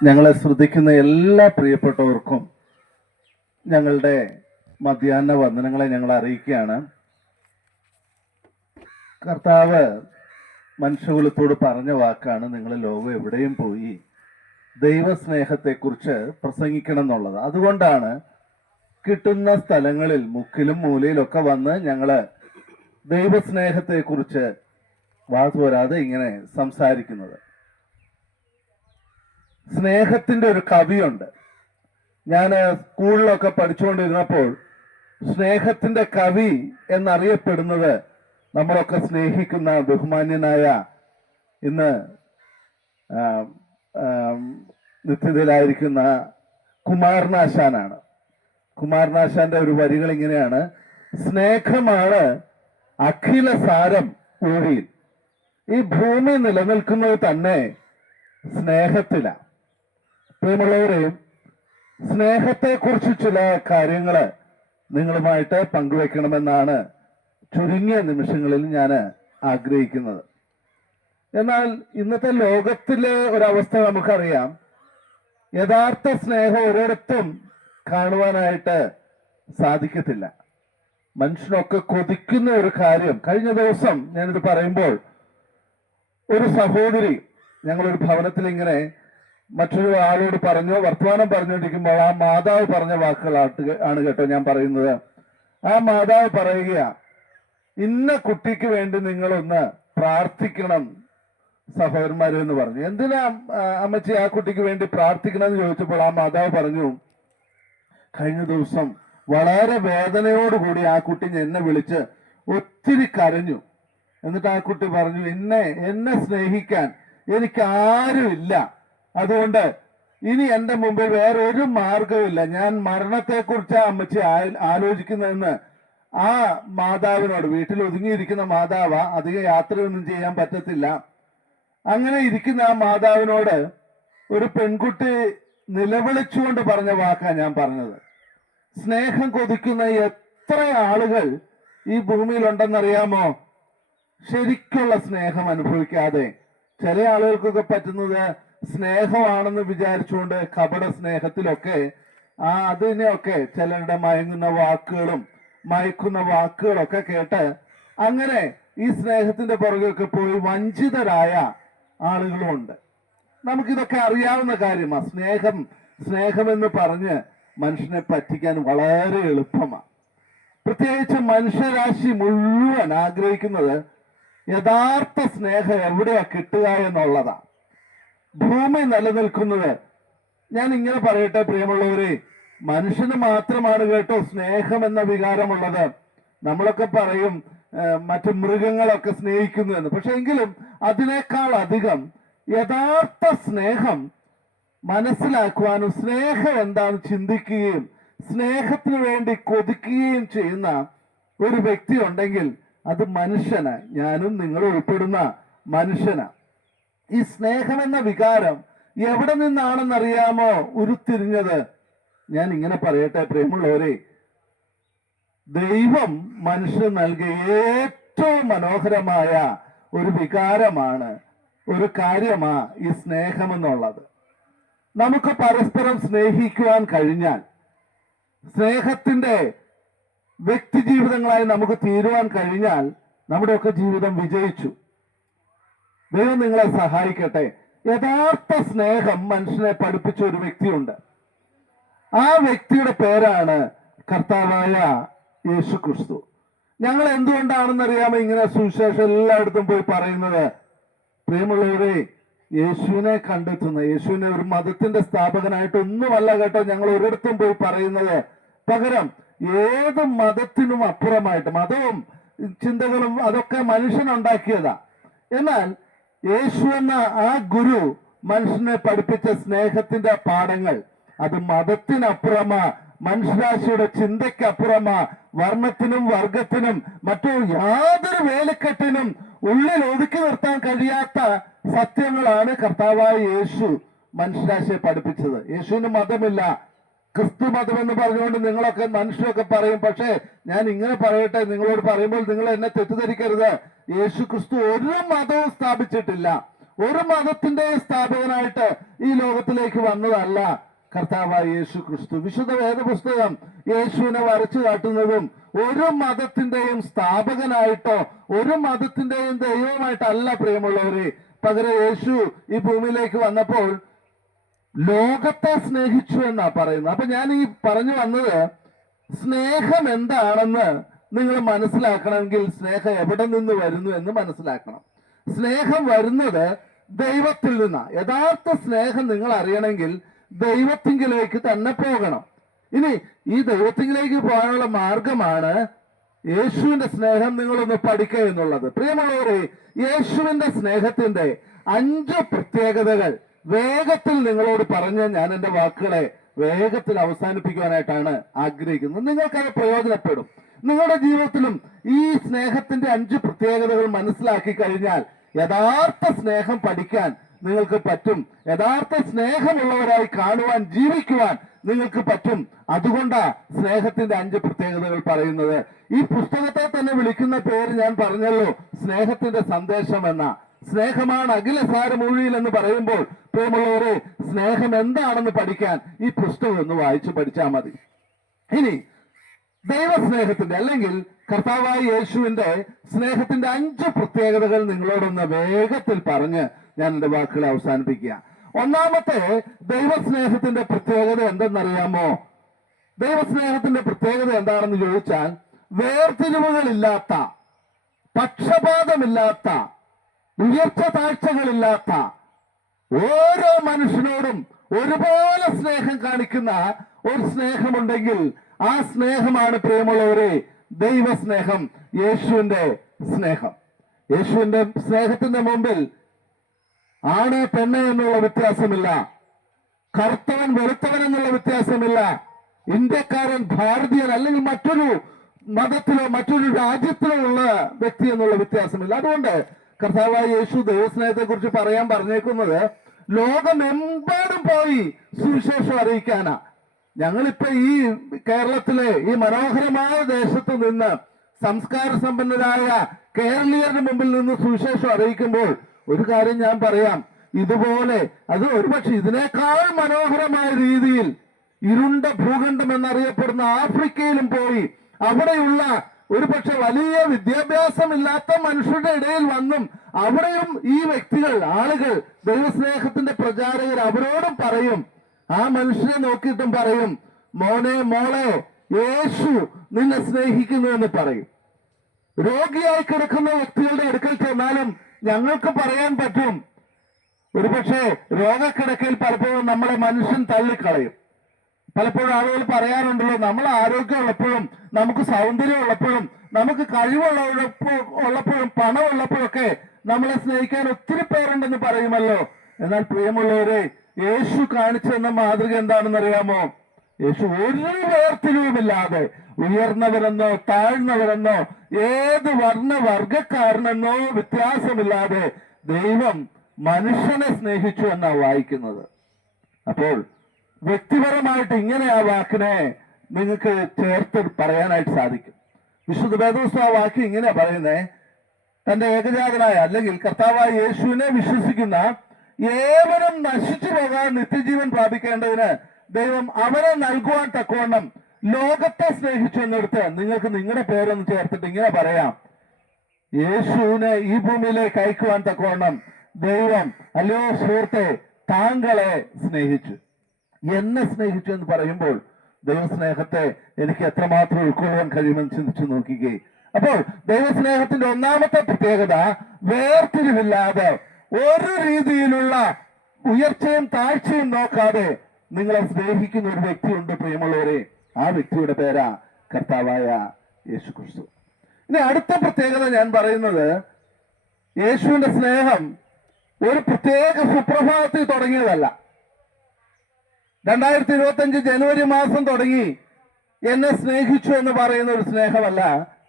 ഞങ്ങളെ ശ്രദ്ധിക്കുന്ന എല്ലാ പ്രിയപ്പെട്ടവർക്കും ഞങ്ങളുടെ മധ്യാഹ്ന വന്ദനങ്ങളെ ഞങ്ങൾ അറിയിക്കുകയാണ്. കർത്താവ് മനുഷ്യകുലത്തോട് പറഞ്ഞ വാക്കാണ്, നിങ്ങൾ ലോകം എവിടെയും പോയി ദൈവസ്നേഹത്തെക്കുറിച്ച് പ്രസംഗിക്കണം എന്നുള്ളത്. അതുകൊണ്ടാണ് കിട്ടുന്ന സ്ഥലങ്ങളിൽ മുക്കിലും മൂലയിലൊക്കെ വന്ന് ഞങ്ങള് ദൈവസ്നേഹത്തെക്കുറിച്ച് വാതുവരാതെ ഇങ്ങനെ സംസാരിക്കുന്നത്. സ്നേഹത്തിന്റെ ഒരു കവിയുണ്ട്. ഞാൻ സ്കൂളിലൊക്കെ പഠിച്ചുകൊണ്ടിരുന്നപ്പോൾ സ്നേഹത്തിന്റെ കവി എന്നറിയപ്പെടുന്നത് നമ്മളൊക്കെ സ്നേഹിക്കുന്ന ബഹുമാന്യനായ ഇന്ന് നിത്യതയിലായിരിക്കുന്ന കുമാരനാശാനാണ്. കുമാരനാശാന്റെ ഒരു വരികൾ ഇങ്ങനെയാണ്: സ്നേഹമാണ് അഖില സാരം ഊഴിയിൽ. ഈ ഭൂമി നിലനിൽക്കുന്നത് തന്നെ സ്നേഹത്തിലാണ്. പ്രിയമുള്ളവരെയും, സ്നേഹത്തെക്കുറിച്ച് ചില കാര്യങ്ങൾ നിങ്ങളുമായിട്ട് പങ്കുവെക്കണമെന്നാണ് ചുരുങ്ങിയ നിമിഷങ്ങളിൽ ഞാൻ ആഗ്രഹിക്കുന്നത്. എന്നാൽ ഇന്നത്തെ ലോകത്തിലെ ഒരവസ്ഥ നമുക്കറിയാം. യഥാർത്ഥ സ്നേഹം ഒരിടത്തും കാണുവാനായിട്ട് സാധിക്കത്തില്ല. മനുഷ്യനൊക്കെ കൊതിക്കുന്ന ഒരു കാര്യം. കഴിഞ്ഞ ദിവസം ഞാനിത് പറയുമ്പോൾ ഒരു സഹോദരി ഞങ്ങളൊരു ഭവനത്തിൽ ഇങ്ങനെ മറ്റൊരു ആളോട് പറഞ്ഞു, വർത്തമാനം പറഞ്ഞുകൊണ്ടിരിക്കുമ്പോൾ ആ മാതാവ് പറഞ്ഞ വാക്കുകളാണ് കേട്ടോ ഞാൻ പറയുന്നത്. ആ മാതാവ് പറയുക, ഇന്ന കുട്ടിക്ക് വേണ്ടി നിങ്ങളൊന്ന് പ്രാർത്ഥിക്കണം സഹോദരന്മാരെ എന്ന് പറഞ്ഞു. എന്തിനാ അമ്മച്ചി ആ കുട്ടിക്ക് വേണ്ടി പ്രാർത്ഥിക്കണം എന്ന് ചോദിച്ചപ്പോൾ ആ മാതാവ് പറഞ്ഞു, കഴിഞ്ഞ ദിവസം വളരെ വേദനയോടുകൂടി ആ കുട്ടി എന്നെ വിളിച്ച് ഒത്തിരി കരഞ്ഞു. എന്നിട്ട് ആ കുട്ടി പറഞ്ഞു, എന്നെ സ്നേഹിക്കാൻ എനിക്ക് ആരുമില്ല, അതുകൊണ്ട് ഇനി എന്റെ മുമ്പിൽ വേറെ ഒരു മാർഗവുമില്ല, ഞാൻ മരണത്തെക്കുറിച്ച് അമ്മച്ചി ആലോചിക്കുന്നതെന്ന് ആ മാതാവിനോട്, വീട്ടിൽ ഒതുങ്ങിയിരിക്കുന്ന മാതാവ്, അധികം യാത്രയൊന്നും ചെയ്യാൻ പറ്റത്തില്ല, അങ്ങനെ ഇരിക്കുന്ന ആ മാതാവിനോട് ഒരു പെൺകുട്ടി നിലവിളിച്ചുകൊണ്ട് പറഞ്ഞ വാക്കാണ് ഞാൻ പറഞ്ഞത്. സ്നേഹം കൊതിക്കുന്ന എത്ര ആളുകൾ ഈ ഭൂമിയിലുണ്ടെന്നറിയാമോ? ശരിക്കുള്ള സ്നേഹം അനുഭവിക്കാതെ ചില ആളുകൾക്കൊക്കെ പറ്റുന്നത് സ്നേഹമാണെന്ന് വിചാരിച്ചുകൊണ്ട് കപട സ്നേഹത്തിലൊക്കെ അതിനെയൊക്കെ ചിലരുടെ മയങ്ങുന്ന വാക്കുകളും മയക്കുന്ന വാക്കുകളൊക്കെ കേട്ട് അങ്ങനെ ഈ സ്നേഹത്തിന്റെ പുറകെയൊക്കെ പോയി വഞ്ചിതരായ ആളുകളുമുണ്ട്. നമുക്കിതൊക്കെ അറിയാവുന്ന കാര്യമാണ്. സ്നേഹമെന്ന് പറഞ്ഞ് മനുഷ്യനെ പറ്റിക്കാൻ വളരെ എളുപ്പമാണ്. പ്രത്യേകിച്ച് മനുഷ്യരാശി മുഴുവൻ ആഗ്രഹിക്കുന്നത് യഥാർത്ഥ സ്നേഹം എവിടെയാ കിട്ടുക എന്നുള്ളതാ. ഭൂമി നിലനിൽക്കുന്നത്, ഞാൻ ഇങ്ങനെ പറയട്ടെ പ്രിയമുള്ളവരെ, മനുഷ്യന് മാത്രമാണ് കേട്ടോ സ്നേഹം എന്ന വികാരമുള്ളത്. നമ്മളൊക്കെ പറയും മറ്റു മൃഗങ്ങളൊക്കെ സ്നേഹിക്കുന്നു എന്ന്. പക്ഷെ എങ്കിലും അതിനേക്കാൾ അധികം യഥാർത്ഥ സ്നേഹം മനസ്സിലാക്കുവാനും സ്നേഹം എന്താണെന്ന് ചിന്തിക്കുകയും സ്നേഹത്തിന് വേണ്ടി കൊതിക്കുകയും ചെയ്യുന്ന ഒരു വ്യക്തി ഉണ്ടെങ്കിൽ അത് മനുഷ്യന്, ഞാനും നിങ്ങളും ഉൾപ്പെടുന്ന മനുഷ്യന്. ഈ സ്നേഹം എന്ന വികാരം എവിടെ നിന്നാണെന്നറിയാമോ ഉരുത്തിരിഞ്ഞത്? ഞാൻ ഇങ്ങനെ പറയട്ടെ പ്രിയമുള്ളവരെ, ദൈവം മനുഷ്യന് നൽകിയ ഏറ്റവും മനോഹരമായ ഒരു വികാരമാണ്, ഒരു കാര്യമാ ഈ സ്നേഹമെന്നുള്ളത്. നമുക്ക് പരസ്പരം സ്നേഹിക്കുവാൻ കഴിഞ്ഞാൽ, സ്നേഹത്തിന്റെ വ്യക്തി ജീവിതങ്ങളായി നമുക്ക് തീരുവാൻ കഴിഞ്ഞാൽ നമ്മുടെയൊക്കെ ജീവിതം വിജയിച്ചു. ദൈവം നിങ്ങളെ സഹായിക്കട്ടെ. യഥാർത്ഥ സ്നേഹം മനുഷ്യനെ പഠിപ്പിച്ച ഒരു വ്യക്തിയുണ്ട്. ആ വ്യക്തിയുടെ പേരാണ് കർത്താവായ യേശു ക്രിസ്തു. ഞങ്ങൾ എന്തുകൊണ്ടാണെന്നറിയാമോ ഇങ്ങനെ സുവിശേഷം എല്ലായിടത്തും പോയി പറയുന്നത്? പ്രിയമുള്ളവരെ, യേശുവിനെ കണ്ടെത്തുന്ന, യേശുവിനെ ഒരു മതത്തിന്റെ സ്ഥാപകനായിട്ടൊന്നുമല്ല കേട്ടോ ഞങ്ങൾ ഒരിടത്തും പോയി പറയുന്നത്. പകരം ഏത് മതത്തിനും അപ്പുറമായിട്ട്, മതവും ചിന്തകളും അതൊക്കെ മനുഷ്യനുണ്ടാക്കിയതാ. എന്നാൽ യേശു എന്ന ആ ഗുരു മനുഷ്യനെ പഠിപ്പിച്ച സ്നേഹത്തിന്റെ പാഠങ്ങൾ അത് മതത്തിനപ്പുറമാ, മനുഷ്യരാശിയുടെ ചിന്തയ്ക്കപ്പുറമാ, വർണ്ണത്തിനും വർഗത്തിനും മറ്റു യാതൊരു വേലിക്കെട്ടിനും ഉള്ളിൽ ഒതുക്കി നിർത്താൻ കഴിയാത്ത സത്യങ്ങളാണ് കർത്താവായ യേശു മനുഷ്യരാശിയെ പഠിപ്പിച്ചത്. യേശുവിന് മതമില്ല, ക്രിസ്തു മതം എന്ന് പറഞ്ഞുകൊണ്ട് നിങ്ങളൊക്കെ മനുഷ്യരൊക്കെ പറയും. പക്ഷേ ഞാൻ ഇങ്ങനെ പറയട്ടെ, നിങ്ങളോട് പറയുമ്പോൾ നിങ്ങൾ എന്നെ തെറ്റിദ്ധരിക്കരുത്. യേശു ക്രിസ്തു ഒരു മതവും സ്ഥാപിച്ചിട്ടില്ല, ഒരു മതത്തിന്റെയും സ്ഥാപകനായിട്ട് ഈ ലോകത്തിലേക്ക് വന്നതല്ല കർത്താവായ യേശു ക്രിസ്തു. വിശുദ്ധ വേദപുസ്തകം യേശുവിനെ വരച്ചു കാട്ടുന്നതും ഒരു മതത്തിന്റെയും സ്ഥാപകനായിട്ടോ ഒരു മതത്തിന്റെയും ദൈവമായിട്ടല്ല പ്രിയമുള്ളവരെ. പകരം യേശു ഈ ഭൂമിയിലേക്ക് വന്നപ്പോൾ ലോകത്തെ സ്നേഹിച്ചു എന്നാ പറയുന്നത്. അപ്പൊ ഞാൻ ഈ പറഞ്ഞു വന്നത്, സ്നേഹം എന്താണെന്ന് നിങ്ങൾ മനസ്സിലാക്കണമെങ്കിൽ സ്നേഹം എവിടെ നിന്ന് വരുന്നു എന്ന് മനസ്സിലാക്കണം. സ്നേഹം വരുന്നത് ദൈവത്തിൽ നിന്നാണ്. യഥാർത്ഥ സ്നേഹം നിങ്ങൾ അറിയണമെങ്കിൽ ദൈവത്തിങ്കിലേക്ക് തന്നെ പോകണം. ഇനി ഈ ദൈവത്തിങ്കിലേക്ക് പോകാനുള്ള മാർഗമാണ് യേശുവിന്റെ സ്നേഹം നിങ്ങളൊന്ന് പഠിക്കുക എന്നുള്ളത്. പ്രിയമുള്ളവരെ, യേശുവിന്റെ സ്നേഹത്തിന്റെ 5 പ്രത്യേകതകൾ വേഗത്തിൽ നിങ്ങളോട് പറഞ്ഞ് ഞാൻ എന്റെ വാക്കുകളെ വേഗത്തിൽ അവസാനിപ്പിക്കുവാനായിട്ടാണ് ആഗ്രഹിക്കുന്നത്. നിങ്ങൾക്കത് പ്രയോജനപ്പെടും. നിങ്ങളുടെ ജീവിതത്തിലും ഈ സ്നേഹത്തിന്റെ 5 പ്രത്യേകതകൾ മനസ്സിലാക്കി കഴിഞ്ഞാൽ യഥാർത്ഥ സ്നേഹം പഠിക്കാൻ നിങ്ങൾക്ക് പറ്റും. യഥാർത്ഥ സ്നേഹമുള്ളവരായി കാണുവാൻ, ജീവിക്കുവാൻ നിങ്ങൾക്ക് പറ്റും. അതുകൊണ്ടാ സ്നേഹത്തിന്റെ 5 പ്രത്യേകതകൾ പറയുന്നത്. ഈ പുസ്തകത്തെ തന്നെ വിളിക്കുന്ന പേര് ഞാൻ പറഞ്ഞല്ലോ, സ്നേഹത്തിന്റെ സന്ദേശം എന്ന. സ്നേഹമാണ് അഖിലസാരമൊഴിയിൽ എന്ന് പറയുമ്പോൾ പ്രിയമുള്ളവരെ, സ്നേഹം എന്താണെന്ന് പഠിക്കാൻ ഈ പുസ്തകം ഒന്ന് വായിച്ചു പഠിച്ചാൽ മതി. ഇനി ദൈവസ്നേഹത്തിന്റെ അല്ലെങ്കിൽ കർത്താവായ യേശുവിന്റെ സ്നേഹത്തിന്റെ 5 പ്രത്യേകതകൾ നിങ്ങളോടൊന്ന് വേഗത്തിൽ പറഞ്ഞ് ഞാൻ എന്റെ വാക്കുകൾ അവസാനിപ്പിക്കുക. ഒന്നാമത്തെ ദൈവസ്നേഹത്തിന്റെ പ്രത്യേകത എന്തെന്നറിയാമോ? ദൈവസ്നേഹത്തിന്റെ പ്രത്യേകത എന്താണെന്ന് ചോദിച്ചാൽ, വേർതിരിവുകളില്ലാത്ത, പക്ഷപാതമില്ലാത്ത, ഉയർച്ച താഴ്ചകളില്ലാത്ത, ഓരോ മനുഷ്യനോടും ഒരുപോലെ സ്നേഹം കാണിക്കുന്ന ഒരു സ്നേഹമുണ്ടെങ്കിൽ ആ സ്നേഹമാണ് പ്രിയമുള്ളവരെ ദൈവസ്നേഹം, യേശുവിന്റെ സ്നേഹം. യേശുവിന്റെ സ്നേഹത്തിന്റെ മുമ്പിൽ ആണ് പെണ്ണ് എന്നുള്ള വ്യത്യാസമില്ല, കറുത്തവൻ വെളുത്തവൻ എന്നുള്ള വ്യത്യാസമില്ല, ഇന്ത്യക്കാരൻ ഭാരതീയൻ അല്ലെങ്കിൽ മറ്റൊരു മതത്തിലോ മറ്റൊരു രാജ്യത്തിലോ ഉള്ള വ്യക്തി എന്നുള്ള വ്യത്യാസമില്ല. അതുകൊണ്ട് കർത്താവായ യേശു ദൈവസ്നേഹത്തെ കുറിച്ച് പറയാൻ പറഞ്ഞേക്കുന്നത് ലോകമെമ്പാടും പോയി സുവിശേഷം അറിയിക്കാനാ. ഞങ്ങളിപ്പോ ഈ കേരളത്തിലെ ഈ മനോഹരമായ ദേശത്ത് നിന്ന് സംസ്കാര സമ്പന്നരായ കേരളീയരുടെ മുമ്പിൽ നിന്ന് സുവിശേഷം അറിയിക്കുമ്പോൾ ഒരു കാര്യം ഞാൻ പറയാം, ഇതുപോലെ അത് ഒരുപക്ഷെ ഇതിനേക്കാൾ മനോഹരമായ രീതിയിൽ ഇരുണ്ട ഭൂഖണ്ഡം എന്നറിയപ്പെടുന്ന ആഫ്രിക്കയിലും പോയി അവിടെയുള്ള ഒരുപക്ഷെ വലിയ വിദ്യാഭ്യാസമില്ലാത്ത മനുഷ്യരുടെ ഇടയിൽ വന്നും അവിടെയും ഈ വ്യക്തികൾ, ആളുകൾ, ദൈവസ്നേഹത്തിന്റെ പ്രചാരകർ അവരോടും പറയും, ആ മനുഷ്യനെ നോക്കിയിട്ടും പറയും, മോനെ മോളെ യേശു നിന്നെ സ്നേഹിക്കുന്നു എന്ന് പറയും. രോഗിയായി കിടക്കുന്ന വ്യക്തികളുടെ അടുക്കൽ ചെന്നാലും ഞങ്ങൾക്ക് പറയാൻ പറ്റും. ഒരുപക്ഷെ രോഗക്കിടക്കയിൽ പലപ്പോഴും നമ്മളെ മനുഷ്യൻ തള്ളിക്കളയും. പലപ്പോഴും ആളുകൾ പറയാറുണ്ടല്ലോ, നമ്മൾ ആരോഗ്യമുള്ളപ്പോഴും നമുക്ക് സൗന്ദര്യം ഉള്ളപ്പോഴും നമുക്ക് കഴിവുള്ളപ്പോഴും പണമുള്ളപ്പോഴൊക്കെ നമ്മളെ സ്നേഹിക്കാൻ ഒത്തിരി പേരുണ്ടെന്ന് പറയുമല്ലോ. എന്നാൽ പ്രിയമുള്ളവരെ, യേശു കാണിച്ചു തന്ന മാതൃക എന്താണെന്ന് അറിയാമോ? യേശു ഒരു വേർതിരിവുമില്ലാതെ ഉയർന്നവരെന്നോ താഴ്ന്നവരെന്നോ ഏത് വർഗക്കാരനെന്നോ വ്യത്യാസമില്ലാതെ ദൈവം മനുഷ്യനെ സ്നേഹിച്ചു എന്നാ വായിക്കുന്നത്. അപ്പോൾ വ്യക്തിപരമായിട്ട് ഇങ്ങനെ ആ വാക്കിനെ നിങ്ങൾക്ക് ചേർത്ത് പറയാനായിട്ട് സാധിക്കും. വിശുദ്ധ വേദപുസ്തകം ആ വാക്യം ഇങ്ങനെ പറയുന്നേ, തന്റെ ഏകജാതനായ അല്ലെങ്കിൽ കർത്താവായ യേശുവിനെ വിശ്വസിക്കുന്ന ഏവരും നശിച്ചു പോകാൻ നിത്യജീവൻ പ്രാപിക്കേണ്ടതിന് ദൈവം അവരെ നൽകുവാൻ തക്കവണ്ണം ലോകത്തെ സ്നേഹിച്ചു എന്നിടത്ത് നിങ്ങൾക്ക് നിങ്ങളുടെ പേരൊന്ന് ചേർത്തിട്ട് ഇങ്ങനെ പറയാം, യേശുവിനെ ഈ ഭൂമിയിലേക്ക് അയക്കുവാൻ തക്കവണ്ണം ദൈവം, അല്ലയോ സുഹൃത്തെ, താങ്കളെ സ്നേഹിച്ചു. എന്നെ സ്നേഹിച്ചു എന്ന് പറയുമ്പോൾ ദൈവസ്നേഹത്തെ എനിക്ക് എത്രമാത്രം ഉൾക്കൊള്ളാൻ കഴിയുമെന്ന് ചിന്തിച്ചു നോക്കിക്കേ. അപ്പോൾ ദൈവസ്നേഹത്തിന്റെ ഒന്നാമത്തെ പ്രത്യേകത, വേർതിരിവില്ലാതെ ഒരു രീതിയിലുള്ള ഉയർച്ചയും താഴ്ചയും നോക്കാതെ നിങ്ങളെ സ്നേഹിക്കുന്ന ഒരു വ്യക്തിയുണ്ട് പ്രിയമുള്ളവരെ. ആ വ്യക്തിയുടെ പേരാ കർത്താവായ യേശു ക്രിസ്തു. ഇനി അടുത്ത പ്രത്യേകത ഞാൻ പറയുന്നത്, യേശുവിന്റെ സ്നേഹം ഒരു പ്രത്യേക സുപ്രഭാതത്തിൽ തുടങ്ങിയതല്ല. 2025 ജനുവരി മാസം തുടങ്ങി എന്നെ സ്നേഹിച്ചു എന്ന് പറയുന്ന ഒരു സ്നേഹമല്ല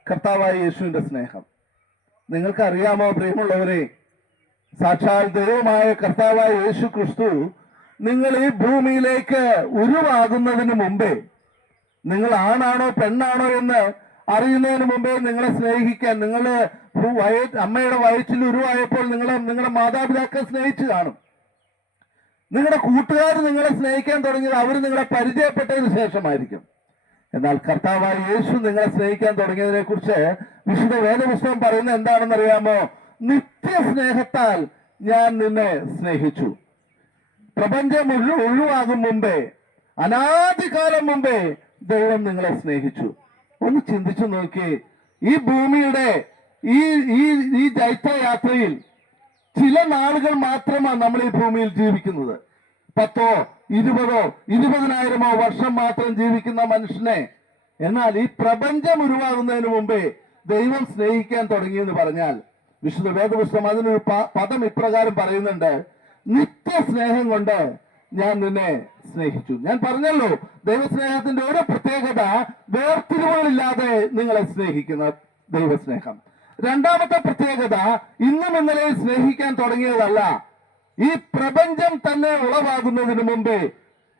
കർത്താവായ യേശുവിന്റെ സ്നേഹം. നിങ്ങൾക്കറിയാമോ പ്രിയമുള്ളവരെ, സാക്ഷാൽ ദൈവമായ കർത്താവായ യേശു ക്രിസ്തു നിങ്ങൾ ഈ ഭൂമിയിലേക്ക് ഉരുവാകുന്നതിന് മുമ്പേ, നിങ്ങൾ ആണാണോ പെണ്ണാണോ എന്ന് അറിയുന്നതിന് മുമ്പേ നിങ്ങളെ സ്നേഹിക്കാൻ, നിങ്ങള് അമ്മയുടെ വയറ്റിൽ ഉരുവായപ്പോൾ നിങ്ങളുടെ മാതാപിതാക്കൾ സ്നേഹിച്ചു കാണും. നിങ്ങളുടെ കൂട്ടുകാർ നിങ്ങളെ സ്നേഹിക്കാൻ തുടങ്ങിയത് അവർ നിങ്ങളെ പരിചയപ്പെട്ടതിന് ശേഷമായിരിക്കും. എന്നാൽ കർത്താവായ യേശു നിങ്ങളെ സ്നേഹിക്കാൻ തുടങ്ങിയതിനെ കുറിച്ച് വിശുദ്ധ വേദപുസ്തകം പറയുന്നത് എന്താണെന്നറിയാമോ? നിത്യസ്നേഹത്താൽ ഞാൻ നിന്നെ സ്നേഹിച്ചു. പ്രപഞ്ചം ഒഴിവാകും മുമ്പേ, അനാദികാലം മുമ്പേ ദൈവം നിങ്ങളെ സ്നേഹിച്ചു. ഒന്ന് ചിന്തിച്ചു നോക്കി. ഈ ഭൂമിയുടെ ഈ ജൈത്രയാത്രയിൽ ചില നാളുകൾ മാത്രമാണ് നമ്മൾ ഈ ഭൂമിയിൽ ജീവിക്കുന്നത്. 10, 20, 20,000 വർഷം മാത്രം ജീവിക്കുന്ന മനുഷ്യനെ, എന്നാൽ ഈ പ്രപഞ്ചം ഉരുവാകുന്നതിന് മുമ്പേ ദൈവം സ്നേഹിക്കാൻ തുടങ്ങിയെന്ന് പറഞ്ഞാൽ വിശുദ്ധ വേദപുസ്തകം അതിനൊരു പദം ഇപ്രകാരം പറയുന്നുണ്ട്: നിത്യസ്നേഹം കൊണ്ട് ഞാൻ നിന്നെ സ്നേഹിച്ചു. ഞാൻ പറഞ്ഞല്ലോ, ദൈവസ്നേഹത്തിന്റെ ഒരു പ്രത്യേകത വേർതിരിവുകളില്ലാതെ നിങ്ങളെ സ്നേഹിക്കുന്ന ദൈവസ്നേഹം. രണ്ടാമത്തെ പ്രത്യേകത, ഇന്നും ഇന്നലെ സ്നേഹിക്കാൻ തുടങ്ങിയതല്ല. ഈ പ്രപഞ്ചം തന്നെ ഉളവാകുന്നതിന് മുമ്പേ,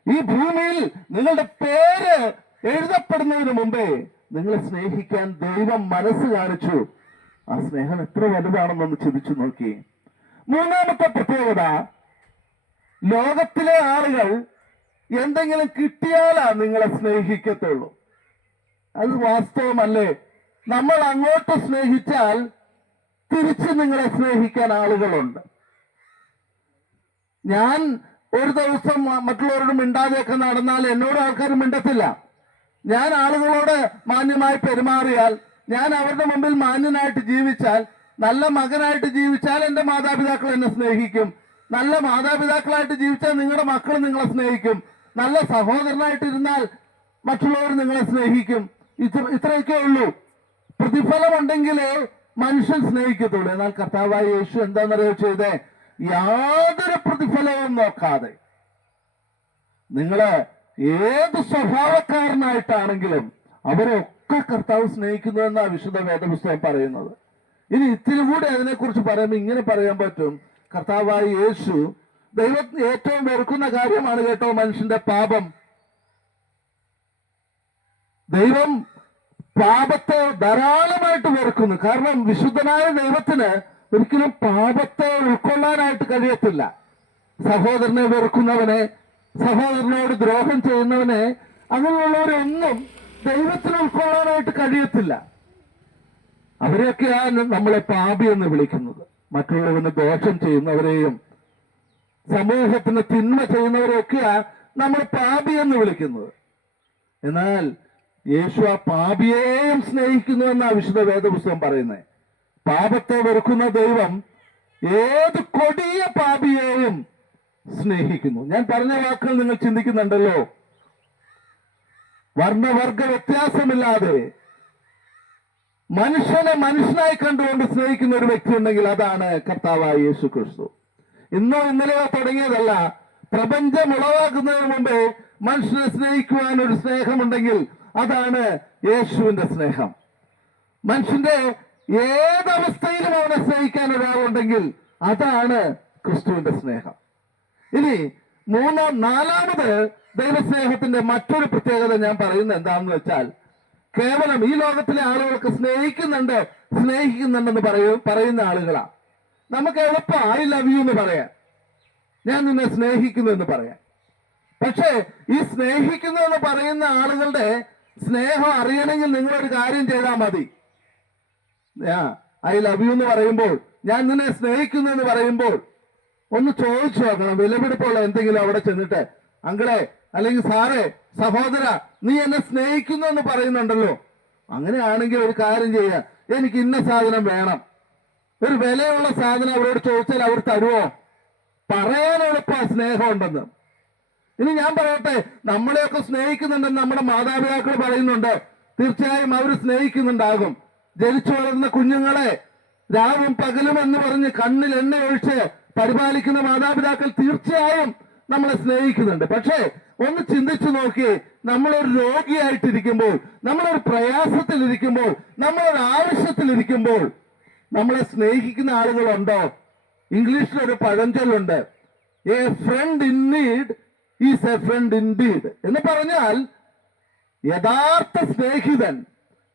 ഈ ഭൂമിയിൽ നിങ്ങളുടെ പേര് എഴുതപ്പെടുന്നതിന് മുമ്പേ നിങ്ങളെ സ്നേഹിക്കാൻ ദൈവം മനസ്സ് കാണിച്ചു. ആ സ്നേഹം എത്ര വലുതാണെന്നൊന്ന് ചിന്തിച്ചു നോക്കി. മൂന്നാമത്തെ പ്രത്യേകത, ലോകത്തിലെ ആളുകൾ എന്തെങ്കിലും കിട്ടിയാലാ നിങ്ങളെ സ്നേഹിക്കത്തുള്ളൂ. അത് വാസ്തവമല്ലേ? നമ്മൾ അങ്ങോട്ട് സ്നേഹിച്ചാൽ തിരിച്ച് നിങ്ങളെ സ്നേഹിക്കാൻ ആളുകളുണ്ട്. ഞാൻ ഒരു ദിവസം മറ്റുള്ളവരോട് മിണ്ടാതെയൊക്കെ നടന്നാൽ എന്നോട് ആൾക്കാർ മിണ്ടത്തില്ല. ഞാൻ ആളുകളോട് മാന്യമായി പെരുമാറിയാൽ, ഞാൻ അവരുടെ മുമ്പിൽ മാന്യനായിട്ട് ജീവിച്ചാൽ, നല്ല മകനായിട്ട് ജീവിച്ചാൽ എന്റെ മാതാപിതാക്കൾ എന്നെ സ്നേഹിക്കും. നല്ല മാതാപിതാക്കളായിട്ട് ജീവിച്ചാൽ നിങ്ങളുടെ മക്കൾ നിങ്ങളെ സ്നേഹിക്കും. നല്ല സഹോദരനായിട്ടിരുന്നാൽ മറ്റുള്ളവർ നിങ്ങളെ സ്നേഹിക്കും. ഇത്രയൊക്കെ ഉള്ളൂ. പ്രതിഫലം ഉണ്ടെങ്കിലേ മനുഷ്യൻ സ്നേഹിക്കത്തുള്ളൂ. എന്നാൽ കർത്താവായ യേശു എന്താണെന്നറിയോ ചെയ്തേ? യാതൊരു പ്രതിഫലവും നോക്കാതെ നിങ്ങള് ഏത് സ്വഭാവക്കാരനായിട്ടാണെങ്കിലും അവരൊക്കെ കർത്താവ് സ്നേഹിക്കുന്നു എന്നാണ് വിശുദ്ധ വേദപുസ്തകം പറയുന്നത്. ഇനി ഇത്തിരി കൂടി അതിനെക്കുറിച്ച് പറയുമ്പോൾ ഇങ്ങനെ പറയാൻ പറ്റും: കർത്താവായ യേശു ദൈവത്തിന് ഏറ്റവും വെറുക്കുന്ന കാര്യമാണ് കേട്ടോ മനുഷ്യന്റെ പാപം. ദൈവം പാപത്തെ ധാരാളമായിട്ട് വെറുക്കുന്നു. കാരണം വിശുദ്ധനായ ദൈവത്തിന് ഒരിക്കലും പാപത്തെ ഉൾക്കൊള്ളാനായിട്ട് കഴിയത്തില്ല. സഹോദരനെ വെറുക്കുന്നവനെ, സഹോദരനോട് ദ്രോഹം ചെയ്യുന്നവനെ, അങ്ങനെയുള്ളവരൊന്നും ദൈവത്തിന് ഉൾക്കൊള്ളാനായിട്ട് കഴിയത്തില്ല. അവരെയൊക്കെയാണ് നമ്മളെ പാപി എന്ന് വിളിക്കുന്നത്. മറ്റുള്ളവന് ദോഷം ചെയ്യുന്നവരെയും സമൂഹത്തിന് തിന്മ ചെയ്യുന്നവരെയൊക്കെയാ നമ്മൾ പാപി എന്ന് വിളിക്കുന്നത്. എന്നാൽ യേശു ആ പാപിയെയും സ്നേഹിക്കുന്നു എന്നാ വിശുദ്ധ വേദപുസ്തകം പറയുന്നത്. പാപത്തെ വെറുക്കുന്ന ദൈവം ഏത് കൊടിയ പാപിയെയും സ്നേഹിക്കുന്നു. ഞാൻ പറഞ്ഞ വാക്കുകൾ നിങ്ങൾ ചിന്തിക്കുന്നുണ്ടല്ലോ. വർണ്ണവർഗ വ്യത്യാസമില്ലാതെ മനുഷ്യനെ മനുഷ്യനായി കണ്ടുകൊണ്ട് സ്നേഹിക്കുന്ന ഒരു വ്യക്തി ഉണ്ടെങ്കിൽ അതാണ് കർത്താവായ യേശു ക്രിസ്തു. ഇന്നോ ഇന്നലെയോ തുടങ്ങിയതല്ല. പ്രപഞ്ചം ഉളവാക്കുന്നതിന് മുമ്പേ മനുഷ്യനെ സ്നേഹിക്കുവാൻ ഒരു സ്നേഹമുണ്ടെങ്കിൽ അതാണ് യേശുവിന്റെ സ്നേഹം. മനുഷ്യന്റെ ഏതവസ്ഥയിലും അവനെ സ്നേഹിക്കാൻ ഒരാളുണ്ടെങ്കിൽ അതാണ് ക്രിസ്തുവിന്റെ സ്നേഹം. ഇനി നാലാമത് ദൈവസ്നേഹത്തിന്റെ മറ്റൊരു പ്രത്യേകത ഞാൻ പറയുന്നത് എന്താണെന്ന് വെച്ചാൽ, കേവലം ഈ ലോകത്തിലെ ആളുകൾക്ക് സ്നേഹിക്കുന്നുണ്ടെന്ന് പറയുന്ന ആളുകളാ. നമുക്ക് എളുപ്പം ഐ ലവ് യു എന്ന് പറയാം, ഞാൻ നിന്നെ സ്നേഹിക്കുന്നു എന്ന് പറയാം. പക്ഷേ ഈ സ്നേഹിക്കുന്നു എന്ന് പറയുന്ന ആളുകളുടെ സ്നേഹം അറിയണമെങ്കിൽ നിങ്ങളൊരു കാര്യം ചെയ്താൽ മതി. ഐ ലവ് യു എന്ന് പറയുമ്പോൾ, ഞാൻ നിന്നെ സ്നേഹിക്കുന്നു എന്ന് പറയുമ്പോൾ ഒന്ന് ചോദിച്ചു നോക്കണം. വിലപിടിപ്പുള്ള എന്തെങ്കിലും അവിടെ ചെന്നിട്ട്, അങ്കിളെ അല്ലെങ്കിൽ സാറേ, സഹോദര, നീ എന്നെ സ്നേഹിക്കുന്നു എന്ന് പറയുന്നുണ്ടല്ലോ, അങ്ങനെയാണെങ്കിൽ ഒരു കാര്യം ചെയ്യുക, എനിക്ക് ഇന്ന സാധനം വേണം. ഒരു വിലയുള്ള സാധനം അവരോട് ചോദിച്ചാൽ അവർ തരുമോ? പറയാൻ എളുപ്പ സ്നേഹമുണ്ടെന്ന്. ഇനി ഞാൻ പറയട്ടെ, നമ്മളെയൊക്കെ സ്നേഹിക്കുന്നുണ്ടെന്ന് നമ്മുടെ മാതാപിതാക്കൾ പറയുന്നുണ്ട്. തീർച്ചയായും അവർ സ്നേഹിക്കുന്നുണ്ടാകും. ജനിച്ചു വളർന്ന കുഞ്ഞുങ്ങളെ രാവും പകലും എന്ന് പറഞ്ഞ് കണ്ണിൽ എണ്ണ ഒഴിച്ച് പരിപാലിക്കുന്ന മാതാപിതാക്കൾ തീർച്ചയായും നമ്മളെ സ്നേഹിക്കുന്നുണ്ട്. പക്ഷേ ഒന്ന് ചിന്തിച്ചു നോക്കി, നമ്മളൊരു രോഗിയായിട്ടിരിക്കുമ്പോൾ, നമ്മളൊരു പ്രയാസത്തിലിരിക്കുമ്പോൾ, നമ്മളൊരു ആവശ്യത്തിലിരിക്കുമ്പോൾ നമ്മളെ സ്നേഹിക്കുന്ന ആളുകളുണ്ടോ? ഇംഗ്ലീഷിലൊരു പഴഞ്ചൊല്ലുണ്ട്, a friend in need is a friend in deed എന്ന് പറഞ്ഞാൽ, യഥാർത്ഥ സ്നേഹിതൻ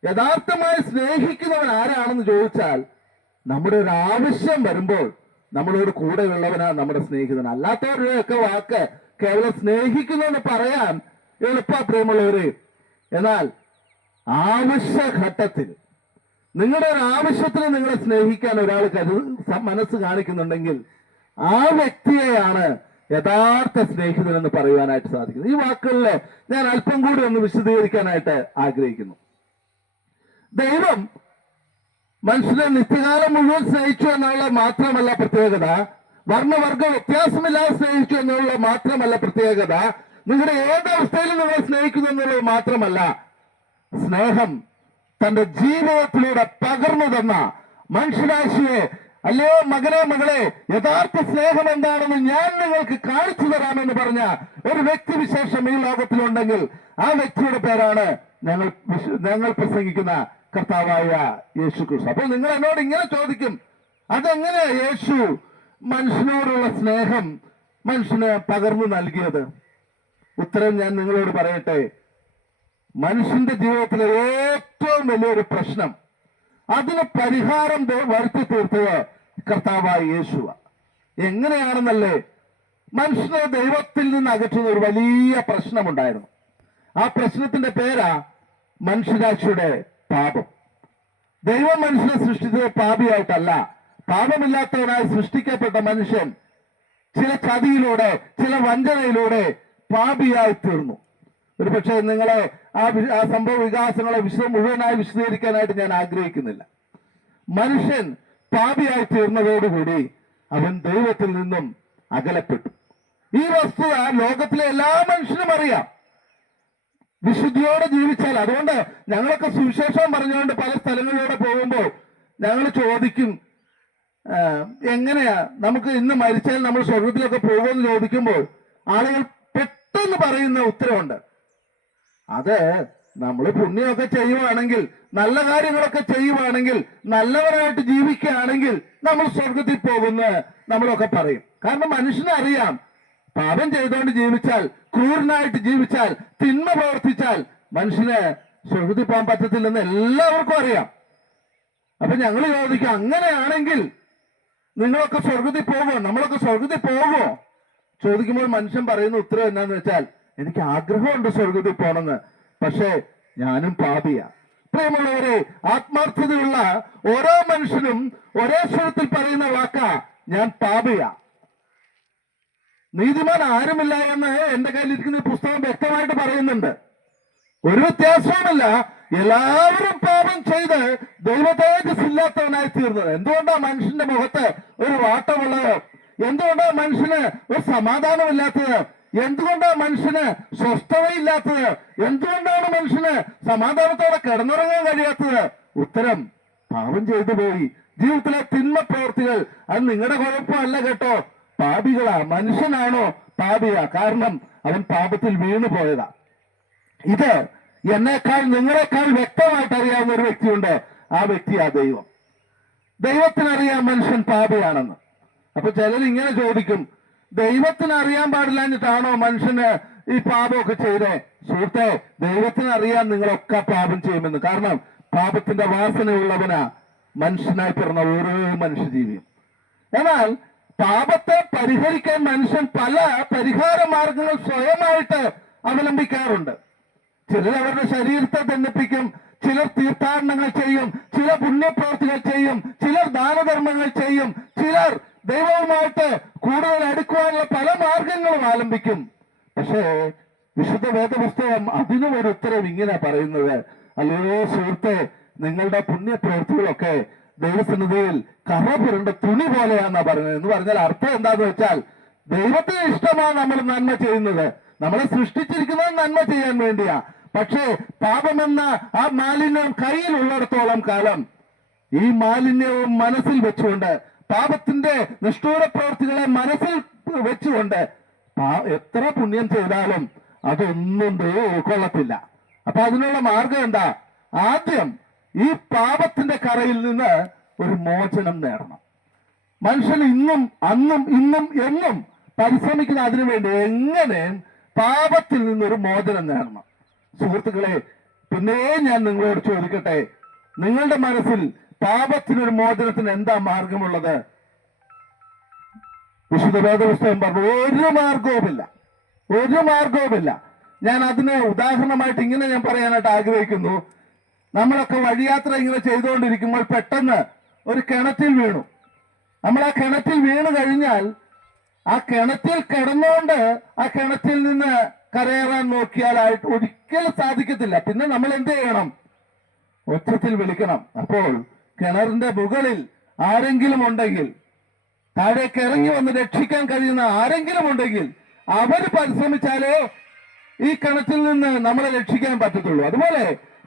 യഥാർത്ഥമായി സ്നേഹിക്കുന്നവൻ ആരാണെന്ന് ചോദിച്ചാൽ, നമ്മുടെ ഒരു ആവശ്യം വരുമ്പോൾ നമ്മളോട് കൂടെയുള്ളവനാ നമ്മുടെ സ്നേഹിതൻ. അല്ലാത്തവരുടെയൊക്കെ വാക്ക് കേവലം സ്നേഹിക്കുന്നു എന്ന് പറയാൻ എളുപ്പ, പ്രിയമുള്ളവര്. എന്നാൽ ആവശ്യഘട്ടത്തിൽ നിങ്ങളുടെ ഒരു ആവശ്യത്തിന് നിങ്ങളെ സ്നേഹിക്കാൻ ഒരാൾ മനസ്സ് കാണിക്കുന്നുണ്ടെങ്കിൽ ആ വ്യക്തിയെയാണ് യഥാർത്ഥ സ്നേഹിതൻ എന്ന് പറയുവാനായിട്ട് സാധിക്കുന്നത്. ഈ വാക്കുകളിൽ ഞാൻ അല്പം കൂടി ഒന്ന് വിശദീകരിക്കാനായിട്ട് ആഗ്രഹിക്കുന്നു. ദൈവം മനുഷ്യനെ നിത്യകാലം മുഴുവൻ സ്നേഹിച്ചു എന്നുള്ള മാത്രമല്ല പ്രത്യേകത, വർണ്ണവർഗ വ്യത്യാസമില്ലാതെ സ്നേഹിച്ചു എന്നുള്ള മാത്രമല്ല പ്രത്യേകത, നിങ്ങളുടെ ഏതവസ്ഥയിലും നിങ്ങൾ സ്നേഹിക്കുന്നു എന്നുള്ളത് മാത്രമല്ല, സ്നേഹം തന്റെ ജീവിതത്തിലൂടെ പകർന്നു തന്ന മനുഷ്യരാശിയെ, അല്ലയോ മകനെ മകളെ, യഥാർത്ഥ സ്നേഹം എന്താണെന്ന് ഞാൻ നിങ്ങൾക്ക് കാണിച്ചു തരാമെന്ന് പറഞ്ഞ ഒരു വ്യക്തിവിശേഷം ഈ ലോകത്തിലുണ്ടെങ്കിൽ ആ വ്യക്തിയുടെ പേരാണ് ഞങ്ങൾ പ്രസംഗിക്കുന്ന കർത്താവായ യേശു ക്രിസ്തു. അപ്പോൾ നിങ്ങൾ എന്നോട് ഇങ്ങനെ ചോദിക്കും, അതെങ്ങനെ യേശു മനുഷ്യനോടുള്ള സ്നേഹം മനുഷ്യന് പകർന്നു നൽകിയത്? ഉത്തരം ഞാൻ നിങ്ങളോട് പറയട്ടെ. മനുഷ്യന്റെ ജീവിതത്തിലെ ഏറ്റവും വലിയൊരു പ്രശ്നം, അതിന് പരിഹാരം വരുത്തി തീർത്തത് കർത്താവായ യേശുവ. എങ്ങനെയാണെന്നല്ലേ? മനുഷ്യനെ ദൈവത്തിൽ നിന്ന് അകറ്റുന്ന ഒരു വലിയ പ്രശ്നമുണ്ടായിരുന്നു. ആ പ്രശ്നത്തിന്റെ പേരാ മനുഷ്യരാശിയുടെ പാപം. ദൈവം മനുഷ്യനെ സൃഷ്ടിച്ചത് പാപിയായിട്ടല്ല. പാപമില്ലാത്തവനായി സൃഷ്ടിക്കപ്പെട്ട മനുഷ്യൻ ചില ചതിയിലൂടെ, ചില വഞ്ചനയിലൂടെ പാപിയായി തീർന്നു. ഒരു പക്ഷേ നിങ്ങളെ ആ സംഭവ വികാസങ്ങളെ മുഴുവനായി വിശദീകരിക്കാനായിട്ട് ഞാൻ ആഗ്രഹിക്കുന്നില്ല. മനുഷ്യൻ പാപിയായി തീർന്നതോടുകൂടി അവൻ ദൈവത്തിൽ നിന്നും അകലപ്പെട്ടു. ഈ വസ്തുത ലോകത്തിലെ എല്ലാ മനുഷ്യനും അറിയാം. വിശുദ്ധിയോടെ ജീവിച്ചാൽ, അതുകൊണ്ട് ഞങ്ങളൊക്കെ സുവിശേഷം പറഞ്ഞുകൊണ്ട് പല സ്ഥലങ്ങളിലൂടെ പോകുമ്പോൾ ഞങ്ങൾ ചോദിക്കും, എങ്ങനെയാ നമുക്ക് ഇന്ന് മരിച്ചാൽ നമ്മൾ സ്വർഗത്തിലൊക്കെ പോകുമെന്ന് ചോദിക്കുമ്പോൾ ആളുകൾ പെട്ടെന്ന് പറയുന്ന ഉത്തരവുണ്ട്, അത് നമ്മൾ പുണ്യമൊക്കെ ചെയ്യുവാണെങ്കിൽ, നല്ല കാര്യങ്ങളൊക്കെ ചെയ്യുവാണെങ്കിൽ, നല്ലവരായിട്ട് ജീവിക്കുകയാണെങ്കിൽ നമ്മൾ സ്വർഗത്തിൽ പോകുന്ന നമ്മളൊക്കെ പറയും. കാരണം മനുഷ്യനറിയാം, പാപം ചെയ്തുകൊണ്ട് ജീവിച്ചാൽ, ക്രൂരനായിട്ട് ജീവിച്ചാൽ, തിന്മ പ്രവർത്തിച്ചാൽ മനുഷ്യന് സ്വർഗത്തിൽ പോകാൻ പറ്റത്തില്ലെന്ന് എല്ലാവർക്കും അറിയാം. അപ്പൊ ഞങ്ങൾ ചോദിക്കും, അങ്ങനെയാണെങ്കിൽ നിങ്ങളൊക്കെ സ്വർഗത്തിൽ പോകുമോ, നമ്മളൊക്കെ സ്വർഗത്തിൽ പോകുമോ ചോദിക്കുമ്പോൾ മനുഷ്യൻ പറയുന്ന ഉത്തരം എന്നാന്ന് വെച്ചാൽ, എനിക്ക് ആഗ്രഹമുണ്ട് സ്വർഗത്തിൽ പോണെന്ന്, പക്ഷേ ഞാനും പാപിയാ. പ്രിയമുള്ളവരെ, ആത്മാർത്ഥതയുള്ള ഓരോ മനുഷ്യനും ഒരേ സ്വരത്തിൽ പറയുന്ന വാക്കാ, ഞാൻ പാപിയാ. നീതിമാൻ ആരുമില്ല എന്ന് എന്റെ കയ്യിലിരിക്കുന്ന ഈ പുസ്തകം വ്യക്തമായിട്ട് പറയുന്നുണ്ട്. ഒരു വ്യത്യാസവുമില്ല, എല്ലാവരും പാപം ചെയ്ത് ദൈവതേജസ് ഇല്ലാത്തവനായി തീർന്നത്. എന്തുകൊണ്ടാ മനുഷ്യന്റെ മുഖത്ത് ഒരു വാട്ടമുള്ളത്? എന്തുകൊണ്ടാ മനുഷ്യന് ഒരു സമാധാനമില്ലാത്തത്? എന്തുകൊണ്ടാ മനുഷ്യന് സ്വസ്ഥതയില്ലാത്തത്? എന്തുകൊണ്ടാണ് മനുഷ്യന് സമാധാനത്തോടെ കിടന്നുറങ്ങാൻ കഴിയാത്തത്? ഉത്തരം, പാപം ചെയ്തു പോയി. ജീവിതത്തിലെ തിന്മ പ്രവൃത്തികൾ, അത് നിങ്ങളുടെ കുഴപ്പമല്ല കേട്ടോ. പാപികളാ. മനുഷ്യനാണോ പാപിയാ? കാരണം അവൻ പാപത്തിൽ വീണു പോയതാ. ഇത് എന്നേക്കാൾ നിങ്ങളെക്കാൾ വ്യക്തമായിട്ട് അറിയാവുന്ന ഒരു വ്യക്തിയുണ്ട്. ആ വ്യക്തിയാ ദൈവം. ദൈവത്തിനറിയാം മനുഷ്യൻ പാപിയാണെന്ന്. അപ്പൊ ചിലർ ഇങ്ങനെ ചോദിക്കും, ദൈവത്തിന് അറിയാൻ പാടില്ലാഞ്ഞിട്ടാണോ മനുഷ്യന് ഈ പാപമൊക്കെ ചെയ്തേ? സുഹൃത്തെ, ദൈവത്തിനറിയാൻ നിങ്ങളൊക്കെ പാപം ചെയ്യുമെന്ന്. കാരണം പാപത്തിന്റെ വാസനയുള്ളവനാ മനുഷ്യനായി പിറന്ന ഓരോ മനുഷ്യജീവിയും. എന്നാൽ പാപത്തെ പരിഹരിക്കാൻ മനുഷ്യൻ പല പരിഹാര മാർഗങ്ങൾ സ്വയമായിട്ട് അവലംബിക്കാറുണ്ട്. ചിലർ അവരുടെ ശരീരത്തെ ദണ്ഡിപ്പിക്കും, ചിലർ തീർത്ഥാടനങ്ങൾ ചെയ്യും, ചില പുണ്യപ്രവൃത്തികൾ ചെയ്യും, ചിലർ ദാനധർമ്മങ്ങൾ ചെയ്യും, ചിലർ ദൈവവുമായിട്ട് കൂടുതൽ അടുക്കുവാനുള്ള പല മാർഗങ്ങളും ആലംബിക്കും. പക്ഷേ വിശുദ്ധ വേദപുസ്തകം അതിനും ഒരു ഉത്തരം ഇങ്ങനെ പറയുന്നത്, അല്ലയോ സുഹൃത്തെ, നിങ്ങളുടെ പുണ്യപ്രവൃത്തികളൊക്കെ ദൈവസന്നിധിയിൽ കറ പുരണ്ട തുണി പോലെയാന്നാ പറയുന്നത്. എന്ന് പറഞ്ഞാൽ അർത്ഥം എന്താന്ന് വെച്ചാൽ, ദൈവത്തിന് ഇഷ്ടമാണ് നമ്മൾ നന്മ ചെയ്യുന്നത്. നമ്മളെ സൃഷ്ടിച്ചിരിക്കുന്നത് നന്മ ചെയ്യാൻ വേണ്ടിയാ. പക്ഷേ പാപമെന്ന ആ മാലിന്യം കയ്യിലുള്ളിടത്തോളം കാലം ഈ മാലിന്യവും മനസ്സിൽ വെച്ചുകൊണ്ട്, പാപത്തിന്റെ നിഷ്ഠൂര പ്രവൃത്തികളെ മനസ്സിൽ വെച്ചുകൊണ്ട് എത്ര പുണ്യം ചെയ്താലും അതൊന്നും ഉൾക്കൊള്ളത്തില്ല. അപ്പൊ അതിനുള്ള മാർഗം എന്താ? ആദ്യം ഈ പാപത്തിന്റെ കറയിൽ നിന്ന് ഒരു മോചനം നേടണം. മനുഷ്യൻ ഇന്നും അന്നും ഇന്നും എന്നും പരിശ്രമിക്കുന്ന അതിനുവേണ്ടി എങ്ങനെ പാപത്തിൽ നിന്നൊരു മോചനം നേടണം. സുഹൃത്തുക്കളെ, പിന്നെയും ഞാൻ നിങ്ങളോട് ചോദിക്കട്ടെ, നിങ്ങളുടെ മനസ്സിൽ പാപത്തിനൊരു മോചനത്തിന് എന്താ മാർഗമുള്ളത്? വിശുദ്ധ വേദപുസ്തകം പറഞ്ഞു ഒരു മാർഗവുമില്ല, ഒരു മാർഗവുമില്ല. ഞാൻ അതിന് ഉദാഹരണമായിട്ട് ഇങ്ങനെ ഞാൻ പറയാനായിട്ട് ആഗ്രഹിക്കുന്നു. നമ്മളൊക്കെ വഴിയാത്ര ഇങ്ങനെ ചെയ്തുകൊണ്ടിരിക്കുമ്പോൾ പെട്ടെന്ന് ഒരു കിണറ്റിൽ വീണു. നമ്മൾ ആ കിണറ്റിൽ വീണ് കഴിഞ്ഞാൽ ആ കിണറ്റിൽ കിടന്നുകൊണ്ട് ആ കിണറ്റിൽ നിന്ന് കരയേറാൻ നോക്കിയാലായിട്ട് ഒരിക്കലും സാധിക്കത്തില്ല. പിന്നെ നമ്മൾ എന്ത് ചെയ്യണം? ഒച്ചത്തിൽ വിളിക്കണം. അപ്പോൾ കിണറിന്റെ മുകളിൽ ആരെങ്കിലും ഉണ്ടെങ്കിൽ, താഴേക്ക് ഇറങ്ങി വന്ന് രക്ഷിക്കാൻ കഴിയുന്ന ആരെങ്കിലും ഉണ്ടെങ്കിൽ അവർ പരിശ്രമിച്ചാലേ ഈ കിണറ്റിൽ നിന്ന് നമ്മളെ രക്ഷിക്കാൻ പറ്റത്തുള്ളൂ. അതുപോലെ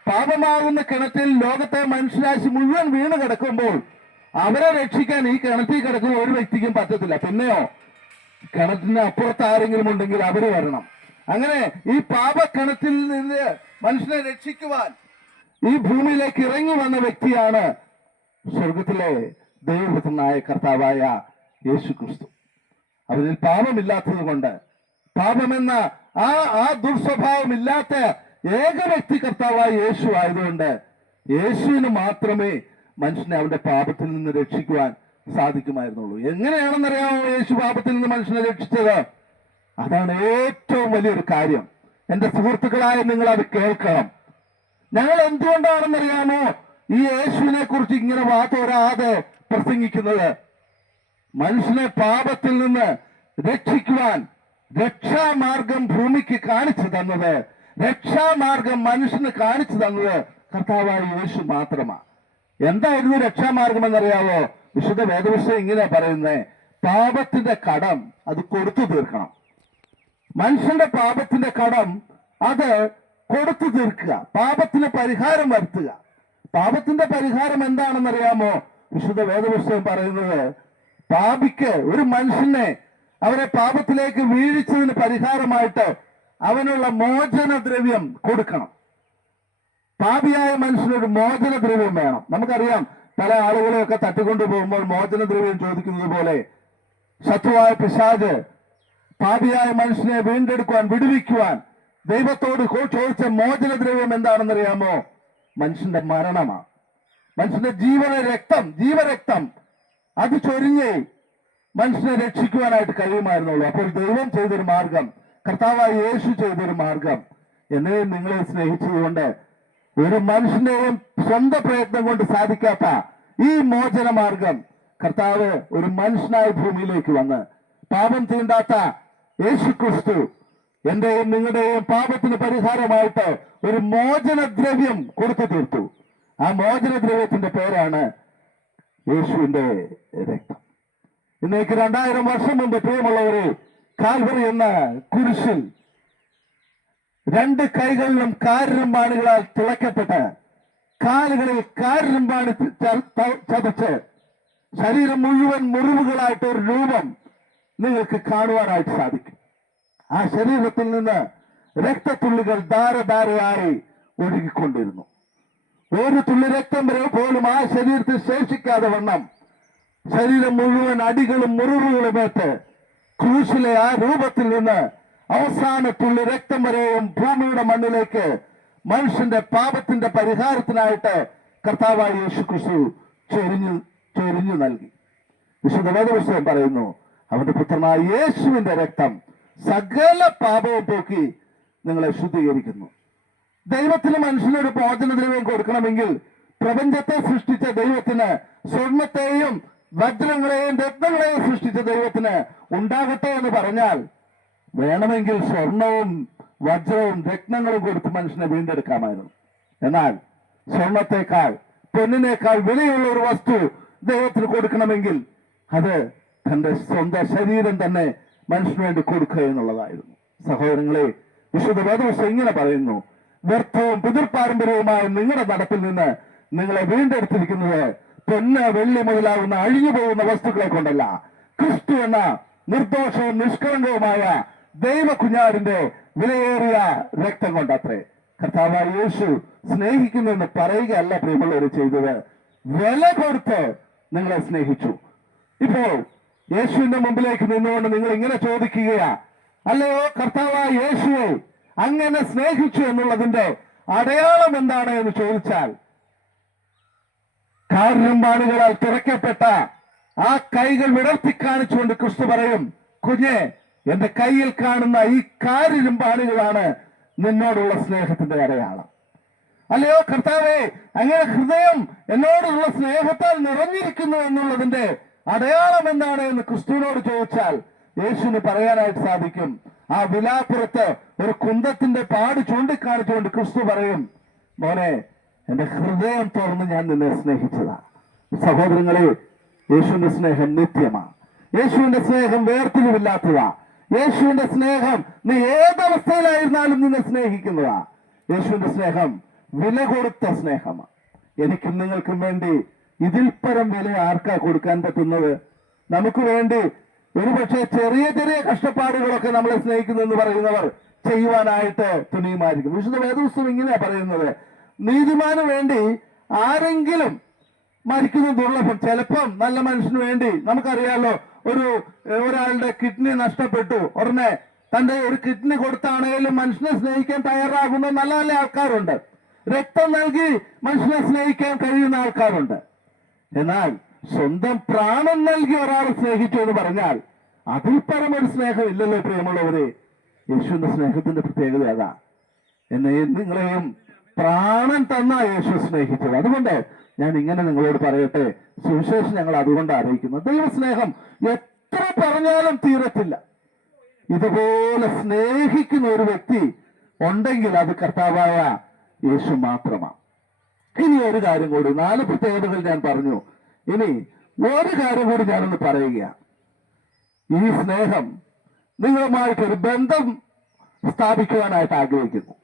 പാപമാകുന്ന കിണറ്റിൽ ലോകത്തെ മനുഷ്യരാശി മുഴുവൻ വീണ് കിടക്കുമ്പോൾ അവരെ രക്ഷിക്കാൻ ഈ കിണറ്റിൽ കിടക്കുന്ന ഒരു വ്യക്തിക്കും പറ്റത്തില്ല. പിന്നെയോ കിണറ്റിന് അപ്പുറത്ത് ആരെങ്കിലും ഉണ്ടെങ്കിൽ അവര് വരണം. അങ്ങനെ ഈ പാപക്കിണറ്റിൽ നിന്ന് മനുഷ്യനെ രക്ഷിക്കുവാൻ ഈ ഭൂമിയിലേക്ക് ഇറങ്ങി വന്ന വ്യക്തിയാണ് സ്വർഗത്തിലെ ദൈവപുത്രനായ കർത്താവായ യേശു ക്രിസ്തു. അവരിൽ പാപമില്ലാത്തത് കൊണ്ട്, പാപമെന്ന ആ ദുർസ്വഭാവമില്ലാത്ത ഏക വ്യക്തി കർത്താവായ യേശു ആയതുകൊണ്ട് യേശുവിന് മാത്രമേ മനുഷ്യനെ അവന്റെ പാപത്തിൽ നിന്ന് രക്ഷിക്കുവാൻ സാധിക്കുമായിരുന്നുള്ളൂ. എങ്ങനെയാണെന്നറിയാമോ യേശു പാപത്തിൽ നിന്ന് മനുഷ്യനെ രക്ഷിച്ചത്? അതാണ് ഏറ്റവും വലിയൊരു കാര്യം. എന്റെ സുഹൃത്തുക്കളായ നിങ്ങൾ അത് കേൾക്കണം. ഞങ്ങൾ എന്തുകൊണ്ടാണെന്നറിയാമോ ഈ യേശുവിനെ കുറിച്ച് ഇങ്ങനെ വാതോരാതെ പ്രസംഗിക്കുന്നത്? മനുഷ്യനെ പാപത്തിൽ നിന്ന് രക്ഷിക്കുവാൻ രക്ഷാമാർഗം ഭൂമിക്ക് കാണിച്ചു തന്നത്, രക്ഷാമാർഗം മനുഷ്യന് കാണിച്ചു തന്നത് കർത്താവായ യേശു മാത്രമാണ്. എന്തായിരുന്നു രക്ഷാമാർഗം എന്നറിയാവോ? വിശുദ്ധ വേദപുസ്തകം ഇങ്ങനെ പറയുന്നേ, പാപത്തിന്റെ കടം അത് കൊടുത്തു തീർക്കണം. മനുഷ്യന്റെ പാപത്തിന്റെ കടം അത് കൊടുത്തു തീർക്കുക, പാപത്തിന് പരിഹാരം വരുത്തുക. പാപത്തിന്റെ പരിഹാരം എന്താണെന്നറിയാമോ? വിശുദ്ധ വേദപുസ്തകം പറയുന്നത്, പാപിക്ക്, ഒരു മനുഷ്യനെ അവരെ പാപത്തിലേക്ക് വീഴിച്ചതിന് പരിഹാരമായിട്ട് അവനുള്ള മോചനദ്രവ്യം കൊടുക്കണം. പാപിയായ മനുഷ്യനൊരു മോചനദ്രവ്യം വേണം. നമുക്കറിയാം, പല ആളുകളെയൊക്കെ തട്ടിക്കൊണ്ടു പോകുമ്പോൾ മോചനദ്രവ്യം ചോദിക്കുന്നത് പോലെ ശത്രുവായ പിശാച് പാപിയായ മനുഷ്യനെ വീണ്ടെടുക്കുവാൻ, വിടുവിക്കുവാൻ ദൈവത്തോട് ചോദിച്ച മോചനദ്രവ്യം എന്താണെന്നറിയാമോ? മനുഷ്യന്റെ മരണമാണ്. മനുഷ്യന്റെ ജീവരക്തം അത് ചൊരിഞ്ഞ് മനുഷ്യനെ രക്ഷിക്കുവാനായിട്ട് കഴിയുമായിരുന്നുള്ളൂ. അപ്പോൾ ദൈവം ചെയ്തൊരു മാർഗം, കർത്താവായ യേശു ചെയ്തൊരു മാർഗം, എന്നെയും നിങ്ങളെ സ്നേഹിച്ചതുകൊണ്ട് ഒരു മനുഷ്യന്റെയും സ്വന്തം പ്രയത്നം കൊണ്ട് സാധിക്കാത്ത ഈ മോചന മാർഗം കർത്താവ് ഒരു മനുഷ്യനായ ഭൂമിയിലേക്ക് വന്ന് പാപം തീണ്ടാത്ത യേശു ക്രിസ്തു എന്റെയും നിങ്ങളുടെയും പാപത്തിന് പരിഹാരമായിട്ട് ഒരു മോചനദ്രവ്യം കൊടുത്തു തീർത്തു. ആ മോചനദ്രവ്യത്തിന്റെ പേരാണ് യേശുവിന്റെ രക്തം. ഇന്നേക്ക് 2000 വർഷം മുമ്പ്, പ്രിയമുള്ളവരെ, കാൽവറി എന്ന കുരിശിൽ 2 കൈകളിലും കാരിരുമ്പാണികളാൽ തിളക്കപ്പെട്ട്, കാലുകളിൽ കാരിരുമ്പാണി ചതച്ച്, ശരീരം മുഴുവൻ മുറിവുകളായിട്ട് ഒരു രൂപം നിങ്ങൾക്ക് കാണുവാനായിട്ട് സാധിക്കും. ആ ശരീരത്തിൽ നിന്ന് രക്തത്തുള്ളികൾ ധാരധാരയായി ഒഴുകിക്കൊണ്ടിരുന്നു. ഒരു തുള്ളി രക്തം പോലും ആ ശരീരത്തിൽ ശേഷിക്കാതെ വണ്ണം ശരീരം മുഴുവൻ അടികളും മുറിവുകളുമേറ്റ് ക്രൂശിലെ ആ രൂപത്തിൽ നിന്ന് അവസാന തുള്ളി രക്തം വരെയും ഭൂമിയുടെ മണ്ണിലേക്ക് മനുഷ്യന്റെ പാപത്തിന്റെ പരിഹാരത്തിനായിട്ട് കർത്താവായ യേശു ക്രിസ്തു ചൊരിഞ്ഞു നൽകി. വിശുദ്ധ വേദപുസ്തകം പറയുന്നു, അവന്റെ പുത്രനായ യേശുവിന്റെ രക്തം സകല പാപവും പോക്കി നിങ്ങളെ ശുദ്ധീകരിക്കുന്നു. ദൈവത്തിന് മനുഷ്യനൊരു മോചനദ്രവ്യം കൊടുക്കണമെങ്കിൽ പ്രപഞ്ചത്തെ സൃഷ്ടിച്ച ദൈവത്തിന്, സ്വർണത്തെയും വജ്രങ്ങളെയും രത്നങ്ങളെയും സൃഷ്ടിച്ച ദൈവത്തിന് ഉണ്ടാകട്ടെ എന്ന് പറഞ്ഞാൽ വേണമെങ്കിൽ സ്വർണവും വജ്രവും രത്നങ്ങളും കൊടുത്ത് മനുഷ്യനെ വീണ്ടെടുക്കാമായിരുന്നു. എന്നാൽ സ്വർണത്തെക്കാൾ, പൊന്നിനേക്കാൾ വിലയുള്ള ഒരു വസ്തു ദൈവത്തിന് കൊടുക്കണമെങ്കിൽ അത് തന്റെ സ്വന്തം ശരീരം തന്നെ മനുഷ്യന് വേണ്ടി കൊടുക്കുക എന്നുള്ളതായിരുന്നു. സഹോദരങ്ങളെ, വിശുദ്ധ വേദപുസ്തകം ഇങ്ങനെ പറയുന്നു, വ്യർത്ഥവും പിതൃപാരമ്പര്യവുമായ നിങ്ങളുടെ നടപ്പിൽ നിന്ന് നിങ്ങളെ വീണ്ടെടുത്തിരിക്കുന്നത് പൊന്ന് വെള്ളി മുതലാകുന്ന അഴിഞ്ഞു പോകുന്ന വസ്തുക്കളെ കൊണ്ടല്ല, ക്രിസ്തു എന്ന നിർദോഷവും നിഷ്കളങ്കവുമായ ദൈവ കുഞ്ഞാടിന്റെ വിലയേറിയ രക്തം കൊണ്ടത്രേ. കർത്താവായ യേശു സ്നേഹിക്കുന്നെന്ന് പറയുകയല്ല പ്രിയമുള്ളവർ ചെയ്തത്, വില കൊടുത്ത് നിങ്ങളെ സ്നേഹിച്ചു. ഇപ്പോൾ യേശുവിന്റെ മുമ്പിലേക്ക് നിന്നുകൊണ്ട് നിങ്ങൾ ഇങ്ങനെ ചോദിക്കുകയാ, അല്ലയോ കർത്താവായ യേശുവെ, അങ്ങനെ സ്നേഹിച്ചു എന്നുള്ളതിന്റെ അടയാളം എന്താണ് എന്ന് ചോദിച്ചാൽ, കാരിരുമ്പാണികളാൽ തുറക്കപ്പെട്ട ആ കൈകൾ വിടർത്തി കാണിച്ചുകൊണ്ട് ക്രിസ്തു പറയും, കുഞ്ഞെ, എന്റെ കയ്യിൽ കാണുന്ന ഈ കാരിരുമ്പാണികളാണ് നിന്നോടുള്ള സ്നേഹത്തിന്റെ അടയാളം. അല്ലയോ കർത്താവേ, അങ്ങനെ ഹൃദയം എന്നോടുള്ള സ്നേഹത്താൽ നിറഞ്ഞിരിക്കുന്നു എന്നുള്ളതിന്റെ അടയാളം എന്താണ് എന്ന് ക്രിസ്തുവിനോട് ചോദിച്ചാൽ യേശുവിന് പറയാനായിട്ട് സാധിക്കും. ആ വിലാപ്പുറത്ത് ഒരു കുന്തത്തിന്റെ പാട് ചൂണ്ടിക്കാണിച്ചുകൊണ്ട് ക്രിസ്തു പറയും, മോനെ, എന്റെ ഹൃദയം തുറന്ന് ഞാൻ നിന്നെ സ്നേഹിച്ചതാ. സഹോദരങ്ങളെ, യേശുവിന്റെ സ്നേഹം നിത്യമാണ്. യേശുവിന്റെ സ്നേഹം വേർതിരിവില്ലാത്തതാ. യേശുവിന്റെ സ്നേഹം നീ ഏതവസ്ഥയിലായിരുന്നാലും നിന്നെ സ്നേഹിക്കുന്നതാ. യേശുവിന്റെ സ്നേഹം വില കൊടുത്ത സ്നേഹമാണ്. എനിക്കും നിങ്ങൾക്കും വേണ്ടി ഇതിൽ പരം വില ആർക്കാ കൊടുക്കാൻ പറ്റുന്നത്? നമുക്ക് വേണ്ടി ഒരുപക്ഷെ ചെറിയ ചെറിയ കഷ്ടപ്പാടുകളൊക്കെ നമ്മളെ സ്നേഹിക്കുന്നെന്ന് പറയുന്നവർ ചെയ്യുവാനായിട്ട് തുനിയുമായിരിക്കും. വിശുദ്ധ വേദപുസ്തകം ഇങ്ങനെയാ പറയുന്നത്, നീതിമാന് വേണ്ടി ആരെങ്കിലും മരിക്കുന്ന ദുർലഭം. ചിലപ്പം നല്ല മനുഷ്യന് വേണ്ടി, നമുക്കറിയാലോ, ഒരാളുടെ കിഡ്നി നഷ്ടപ്പെട്ടു, ഉടനെ തന്റെ ഒരു കിഡ്നി കൊടുത്താണെങ്കിലും മനുഷ്യനെ സ്നേഹിക്കാൻ തയ്യാറാകുന്ന നല്ല നല്ല ആൾക്കാരുണ്ട്. രക്തം നൽകി മനുഷ്യനെ സ്നേഹിക്കാൻ കഴിയുന്ന ആൾക്കാരുണ്ട്. എന്നാൽ സ്വന്തം പ്രാണൻ നൽകി ഒരാളെ സ്നേഹിച്ചു എന്ന് പറഞ്ഞാൽ അതിൽ പരമൊരു സ്നേഹം ഇല്ലല്ലോ പ്രിയമുള്ളവരെ. യേശുവിന്റെ സ്നേഹത്തിന്റെ പ്രത്യേകത അതാ. എന്നെയും നിങ്ങളെയും പ്രാണൻ തന്ന യേശു സ്നേഹിച്ചത്. അതുകൊണ്ട് ഞാൻ ഇങ്ങനെ നിങ്ങളോട് പറയട്ടെ, സുവിശേഷം ഞങ്ങൾ അതുകൊണ്ട് അറിയിക്കുന്നു. ദൈവസ്നേഹം എത്ര പറഞ്ഞാലും തീരത്തില്ല. ഇതുപോലെ സ്നേഹിക്കുന്ന ഒരു വ്യക്തി ഉണ്ടെങ്കിൽ അത് കർത്താവായ യേശു മാത്രമാണ്. ഇനി ഒരു കാര്യം കൂടി, 4 പ്രത്യേകതകൾ ഞാൻ പറഞ്ഞു. ഇനി ഒരു കാര്യം കൂടി ഞാനൊന്ന് പറയുകയാണ്. ഈ സ്നേഹം നിങ്ങളുമായിട്ടൊരു ബന്ധം സ്ഥാപിക്കുവാനായിട്ട് ആഗ്രഹിക്കുന്നു.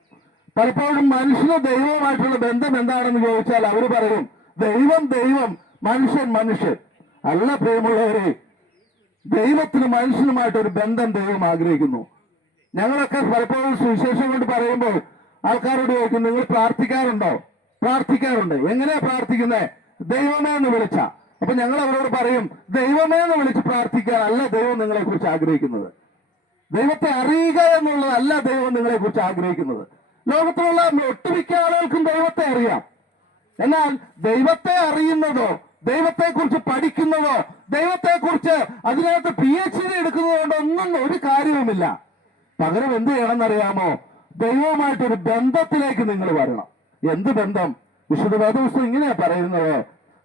പലപ്പോഴും മനുഷ്യന് ദൈവവുമായിട്ടുള്ള ബന്ധം എന്താണെന്ന് ചോദിച്ചാൽ അവർ പറയും, ദൈവം ദൈവം, മനുഷ്യൻ മനുഷ്യൻ. അല്ല പ്രിയമുള്ളവരെ, ദൈവത്തിന് മനുഷ്യനുമായിട്ടൊരു ബന്ധം ദൈവം ആഗ്രഹിക്കുന്നു. ഞങ്ങളൊക്കെ പലപ്പോഴും സുവിശേഷം കൊണ്ട് പറയുമ്പോൾ ആൾക്കാരോട് ചോദിക്കും, നിങ്ങൾ പ്രാർത്ഥിക്കാറുണ്ടോ? പ്രാർത്ഥിക്കാറുണ്ട്. എങ്ങനെയാ പ്രാർത്ഥിക്കുന്നത്? ദൈവമേ എന്ന് വിളിച്ച. അപ്പൊ ഞങ്ങൾ അവരോട് പറയും, ദൈവമേ എന്ന് വിളിച്ച് പ്രാർത്ഥിക്കാനല്ല ദൈവം നിങ്ങളെ കുറിച്ച് ആഗ്രഹിക്കുന്നത്. ദൈവത്തെ അറിയുക എന്നുള്ളതല്ല ദൈവം നിങ്ങളെ കുറിച്ച് ആഗ്രഹിക്കുന്നത്. ലോകത്തിലുള്ള ഒട്ടുമിക്ക ആളുകൾക്കും ദൈവത്തെ അറിയാം. എന്നാൽ ദൈവത്തെ അറിയുന്നതോ, ദൈവത്തെ കുറിച്ച് പഠിക്കുന്നതോ, ദൈവത്തെ കുറിച്ച് അതിനകത്ത് PhD എടുക്കുന്നത് കൊണ്ടൊന്നും ഒരു കാര്യവുമില്ല. പകരം എന്ത് ചെയ്യണമെന്നറിയാമോ? ദൈവവുമായിട്ടൊരു ബന്ധത്തിലേക്ക് നിങ്ങൾ വരണം. എന്ത് ബന്ധം? വിശുദ്ധ വേദപുസ്തകം ഇങ്ങനെയാ പറയുന്നത്,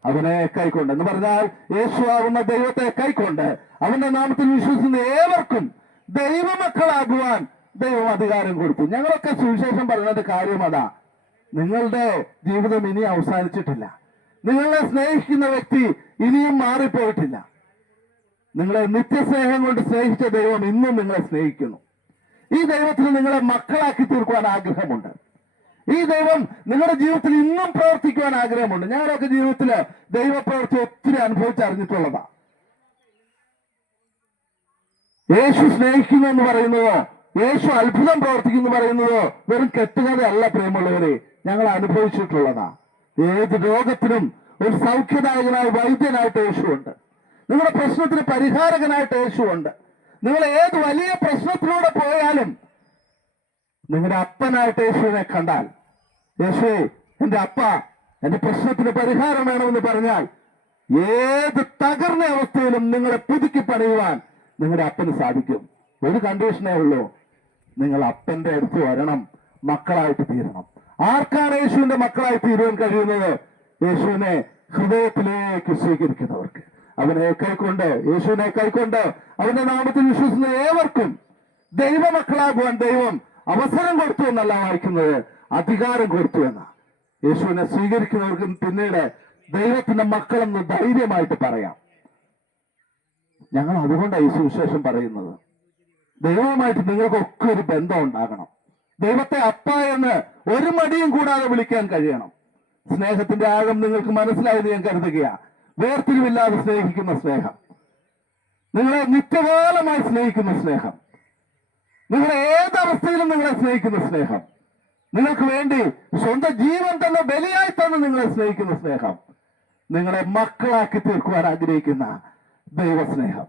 അവനെ കൈക്കൊണ്ട് എന്ന് പറഞ്ഞാൽ യേശുവാകുന്ന ദൈവത്തെ കൈക്കൊണ്ട് അവന്റെ നാമത്തിൽ വിശ്വസിക്കുന്ന ഏവർക്കും ദൈവമക്കളാകുവാൻ ദൈവം അധികാരം കൊടുത്തു. ഞങ്ങളൊക്കെ സുവിശേഷം പറയുന്നത് കാര്യം അതാ. നിങ്ങളുടെ ജീവിതം ഇനി അവസാനിച്ചിട്ടില്ല. നിങ്ങളെ സ്നേഹിക്കുന്ന വ്യക്തി ഇനിയും മാറിപ്പോയിട്ടില്ല. നിങ്ങളെ നിത്യസ്നേഹം കൊണ്ട് സ്നേഹിച്ച ദൈവം ഇന്നും നിങ്ങളെ സ്നേഹിക്കുന്നു. ഈ ദൈവത്തിന് നിങ്ങളെ മക്കളാക്കി തീർക്കുവാൻ ആഗ്രഹമുണ്ട്. ഈ ദൈവം നിങ്ങളുടെ ജീവിതത്തിൽ ഇന്നും പ്രവർത്തിക്കുവാൻ ആഗ്രഹമുണ്ട്. ഞങ്ങളൊക്കെ ജീവിതത്തില് ദൈവപ്രവൃത്തി ഒത്തിരി അനുഭവിച്ചറിഞ്ഞിട്ടുള്ളതാ. യേശു സ്നേഹിക്കുന്നു എന്ന് പറയുന്നതോ, യേശു അത്ഭുതം പ്രവർത്തിക്കുന്നു പറയുന്നതോ വെറും കെട്ടുകഥയല്ല പ്രിയമുള്ളവരെ, ഞങ്ങൾ അനുഭവിച്ചിട്ടുള്ളതാ. ഏത് രോഗത്തിനും ഒരു സൗഖ്യദായകനായ വൈദ്യനായിട്ട് യേശുവുണ്ട്. നിങ്ങളുടെ പ്രശ്നത്തിന് പരിഹാരകനായിട്ട് യേശുവുണ്ട്. നിങ്ങൾ ഏത് വലിയ പ്രശ്നത്തിലൂടെ പോയാലും നിങ്ങളുടെ അപ്പനായിട്ട് യേശുവിനെ കണ്ടാൽ, യേശുവേ എന്റെ അപ്പ, എന്റെ പ്രശ്നത്തിന് പരിഹാരം വേണമെന്ന് പറഞ്ഞാൽ ഏത് തകർന്ന അവസ്ഥയിലും നിങ്ങളെ പുതുക്കി പണിയുവാൻ നിങ്ങളുടെ അപ്പന് സാധിക്കും. ഒരു കണ്ടീഷനേ ഉള്ളൂ, നിങ്ങൾ അപ്പന്റെ അടുത്ത് വരണം, മക്കളായിട്ട് തീരണം. ആർക്കാണ് യേശുവിന്റെ മക്കളായി തീരുവാൻ കഴിയുന്നത്? യേശുവിനെ ഹൃദയത്തിലേക്ക് സ്വീകരിക്കുന്നവർക്ക്. അവനെ കൈക്കൊണ്ട്, യേശുവിനെ കൈക്കൊണ്ട് അവന്റെ നാമത്തിൽ വിശ്വസിക്കുന്ന ഏവർക്കും ദൈവമക്കളാകുവാൻ ദൈവം അവസരം കൊടുത്തു എന്നല്ല വായിക്കുന്നത്, അധികാരം കൊടുത്തു എന്ന. യേശുവിനെ സ്വീകരിക്കുന്നവർക്ക് പിന്നീട് ദൈവത്തിന്റെ മക്കളെന്ന് ധൈര്യമായിട്ട് പറയാം. ഞങ്ങൾ അതുകൊണ്ടാണ് ഈ സുവിശേഷം പറയുന്നത്. ദൈവവുമായിട്ട് നിങ്ങൾക്കൊക്കെ ഒരു ബന്ധം ഉണ്ടാകണം. ദൈവത്തെ അപ്പ എന്ന് ഒരു മടിയും കൂടാതെ വിളിക്കാൻ കഴിയണം. സ്നേഹത്തിന്റെ ആഴം നിങ്ങൾക്ക് മനസ്സിലായെന്ന് ഞാൻ കരുതുകയാ. വേർതിരിവില്ലാതെ സ്നേഹിക്കുന്ന സ്നേഹം, നിങ്ങളെ നിത്യകാലമായി സ്നേഹിക്കുന്ന സ്നേഹം, നിങ്ങളെ ഏതവസ്ഥയിലും നിങ്ങളെ സ്നേഹിക്കുന്ന സ്നേഹം, നിങ്ങൾക്ക് വേണ്ടി സ്വന്തം ജീവൻ തന്നെ ബലിയായി തന്നെ നിങ്ങളെ സ്നേഹിക്കുന്ന സ്നേഹം, നിങ്ങളെ മക്കളാക്കി തീർക്കുവാൻ ആഗ്രഹിക്കുന്ന ദൈവസ്നേഹം.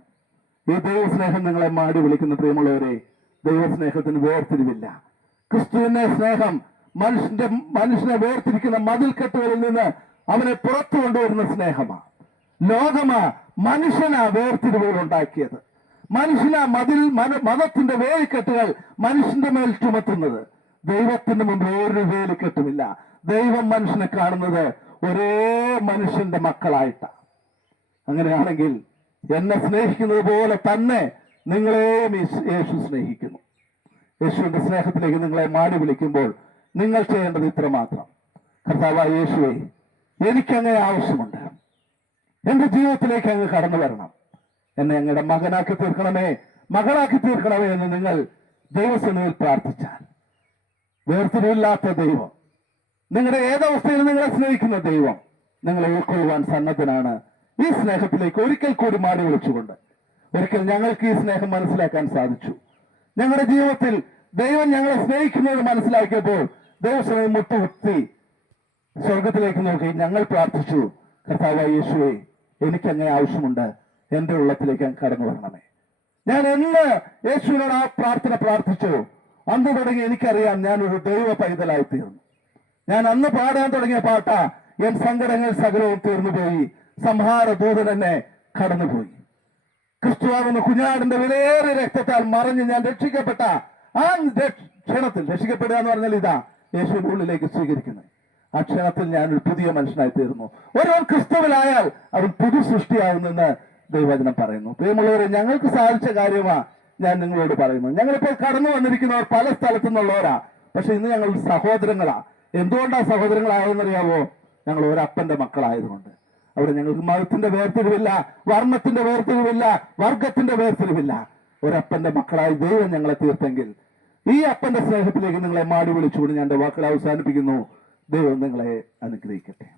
ഈ ദൈവസ്നേഹം നിങ്ങളെ മാടി വിളിക്കുന്ന പ്രിയമുള്ളവരെ, ദൈവസ്നേഹത്തിന് വേർതിരിവില്ല. ക്രിസ്തുവിന്റെ സ്നേഹം മനുഷ്യനെ വേർതിരിക്കുന്ന മതിൽക്കെട്ടുകളിൽ നിന്ന് അവനെ പുറത്തു കൊണ്ടുവരുന്ന സ്നേഹമാണ്. ലോകമാ മനുഷ്യനാ വേർതിരിവുകൾ ഉണ്ടാക്കിയത്. മനുഷ്യനാ മതത്തിന്റെ വേലിക്കെട്ടുകൾ മനുഷ്യന്റെ മേൽ ചുമത്തുന്നത്. ദൈവത്തിന് മുമ്പ് ഒരു വേലിക്കെട്ടുമില്ല. ദൈവം മനുഷ്യനെ കാണുന്നത് ഒരേ മനുഷ്യന്റെ മക്കളായിട്ടാണ്. അങ്ങനെയാണെങ്കിൽ എന്നെ സ്നേഹിക്കുന്നത് പോലെ തന്നെ നിങ്ങളെയും യേശു സ്നേഹിക്കുന്നു. യേശുവിന്റെ സ്നേഹത്തിലേക്ക് നിങ്ങളെ മാടി വിളിക്കുമ്പോൾ നിങ്ങൾ ചെയ്യേണ്ടത് ഇത്രമാത്രം: കർത്താവായ യേശുവേ, എനിക്കങ്ങനെ ആവശ്യമുണ്ട്. എന്റെ ജീവിതത്തിലേക്ക് അങ്ങ് കടന്നു വരണം. എന്നെ അങ്ങയുടെ മകനാക്കി തീർക്കണമേ, മകളാക്കി തീർക്കണമേ എന്ന് നിങ്ങൾ ദൈവസന്നിധിയിൽ പ്രാർത്ഥിച്ചാൽ, വേർതിരിവില്ലാത്ത ദൈവം, നിങ്ങളുടെ ഏതവസ്ഥയിൽ നിങ്ങളെ സ്നേഹിക്കുന്ന ദൈവം നിങ്ങളെ ഉൾക്കൊള്ളുവാൻ സന്നദ്ധനാണ്. ഈ സ്നേഹത്തിലേക്ക് ഒരിക്കൽ കൂടി മാറി വിളിച്ചുകൊണ്ട്, ഒരിക്കൽ ഞങ്ങൾക്ക് ഈ സ്നേഹം മനസ്സിലാക്കാൻ സാധിച്ചു. ഞങ്ങളുടെ ജീവിതത്തിൽ ദൈവം ഞങ്ങളെ സ്നേഹിക്കുന്നത് മനസ്സിലാക്കിയപ്പോൾ ദൈവസന്നിധിയിൽ മുട്ടുകുത്തി സ്വർഗത്തിലേക്ക് നോക്കി ഞങ്ങൾ പ്രാർത്ഥിച്ചു: കർത്താവായ യേശുവേ, എനിക്കങ്ങനെ ആവശ്യമുണ്ട്. എന്റെ ഉള്ളത്തിലേക്ക് അങ്ങ് കടന്നു വരണമേ. ഞാൻ എന്ന് യേശുവിനോട് ആ പ്രാർത്ഥന പ്രാർത്ഥിച്ചു, അന്ന് തുടങ്ങി എനിക്കറിയാം ഞാൻ ഒരു ദൈവ പൈതലായി തീർന്നു. ഞാൻ അന്ന് പാടാൻ തുടങ്ങിയ പാട്ട എൻ സങ്കടങ്ങൾ സകലവും തീർന്നുപോയി, സംഹാര ദൂതൻ എന്നെ കടന്നുപോയി. ക്രിസ്തുവാകുന്ന കുഞ്ഞാടിന്റെ വിലയേറിയ രക്തത്താൽ മറിഞ്ഞ് ഞാൻ രക്ഷിക്കപ്പെട്ട ആ ക്ഷണത്തിൽ, രക്ഷിക്കപ്പെടുക എന്ന് പറഞ്ഞാൽ ഇതാ യേശുവിന്റെ ഉള്ളിലേക്ക് സ്വീകരിക്കുന്നത്, ആ ക്ഷണത്തിൽ ഞാൻ ഒരു പുതിയ മനുഷ്യനായി തീർന്നു. ഒരുവൻ ക്രിസ്തുവിലായാൽ അവൻ പുതു സൃഷ്ടിയാവുന്നെന്ന് ദൈവവചനം പറയുന്നു. പ്രിയമുള്ളവരെ, ഞങ്ങൾക്ക് സാധിച്ച കാര്യമാ ഞാൻ നിങ്ങളോട് പറയുന്നു. ഞങ്ങളിപ്പോൾ കടന്നു വന്നിരിക്കുന്നവർ പല സ്ഥലത്തു നിന്നുള്ളവരാ, പക്ഷെ ഇന്ന് ഞങ്ങൾ സഹോദരങ്ങളാ. എന്തുകൊണ്ടാ സഹോദരങ്ങളായെന്നറിയാവോ? ഞങ്ങൾ ഒരപ്പന്റെ മക്കളായതുകൊണ്ട്. അവിടെ ഞങ്ങൾക്ക് മതത്തിന്റെ വേർതിരിവില്ല, വർണ്ണത്തിന്റെ വേർതിരിവില്ല, വർഗത്തിന്റെ വേർതിരിവില്ല. ഒരപ്പന്റെ മക്കളായി ദൈവം ഞങ്ങളെ തീർത്തെങ്കിൽ ഈ അപ്പന്റെ സ്നേഹത്തിലേക്ക് നിങ്ങളെ മാടി വിളിച്ചുകൊണ്ട് ഞാൻ എന്റെ വാക്കുകൾ അവസാനിപ്പിക്കുന്നു. ദൈവം നിങ്ങളെ അനുഗ്രഹിക്കട്ടെ.